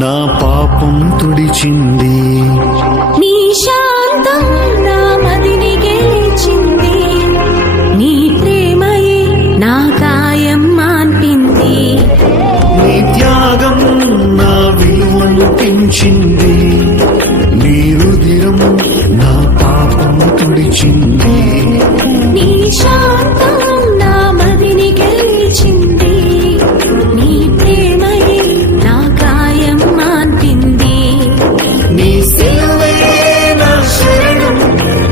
నా పాపం తుడిచింది. నీ శాంతం నా మదిని గెలిచింది. నీ ప్రేమయే నా గాయం మాన్పింది. నీ త్యాగం నా విలువను పెంచింది. నీ రుధిరం నా పాపం తుడిచింది. నీ శాంతం నా మదిని గెలిచింది. నీ ప్రేమయే నా గాయం మాన్పింది. నీ సిలువే నా శరణం,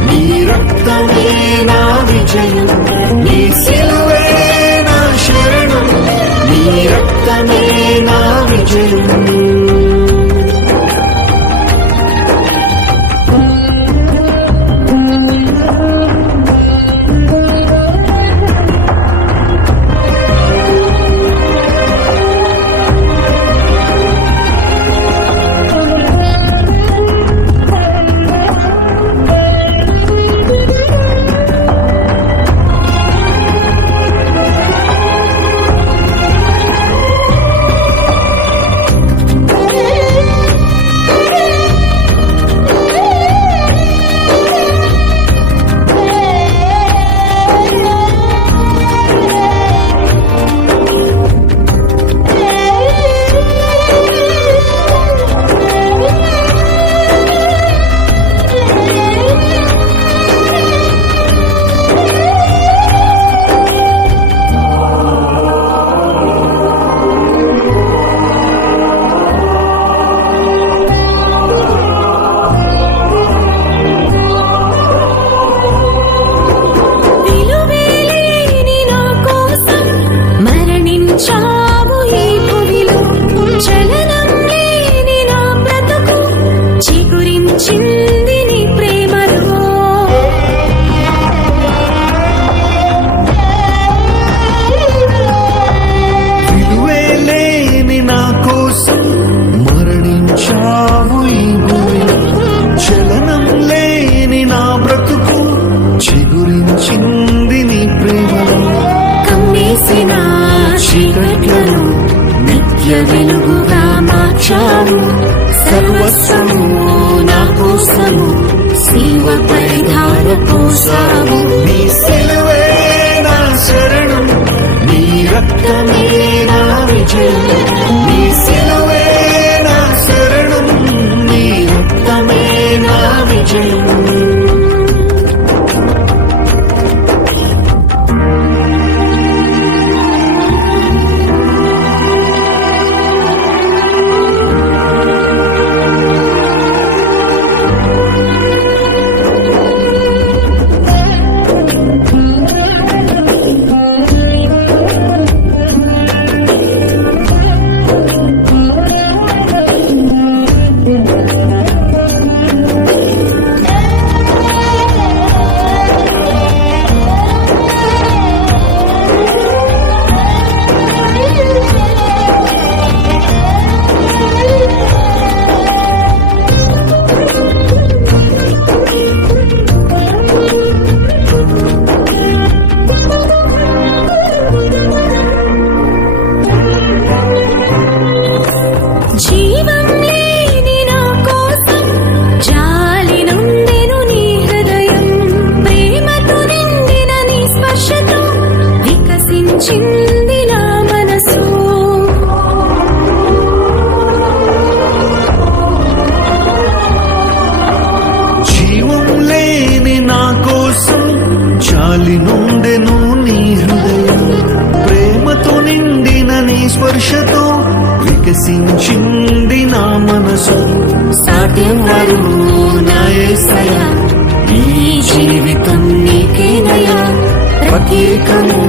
నీ రక్తమే నా విజయం. నీ సిలువే నా శరణం, నీ రక్తమే నా విజయం. వెలుగుగా మార్చావు. సర్వస్వము నా కోసము శిలువపై ధార పోసావు. నీ సిలువే నా శరణం, నీ రక్తమే నా విజయం. నీ సిలువే నా శరణం, నీ రక్తమే నా విజయం. స్పర్శతో వికసించింది నా మనసు. సాటివారు నా యేసయ్యా, ఈ జీవితం నీకేనయ్యా. ప్రత్యేకము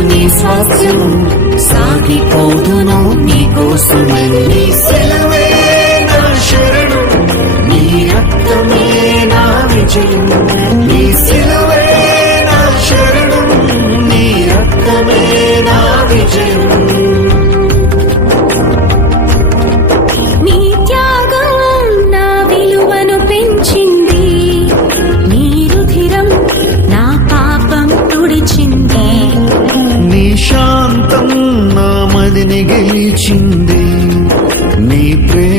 నీ స్వాస్థ్యము, సాగిపోదును నీ కోసమే. నీ సిలువే నా శరణం, నీ రక్తమే నా విజయం. నీ సిలువే నా శరణం, నీ రక్తమే నా విజయం. శాంతం నా మదిని గెలిచింది. నీ ప్రేమ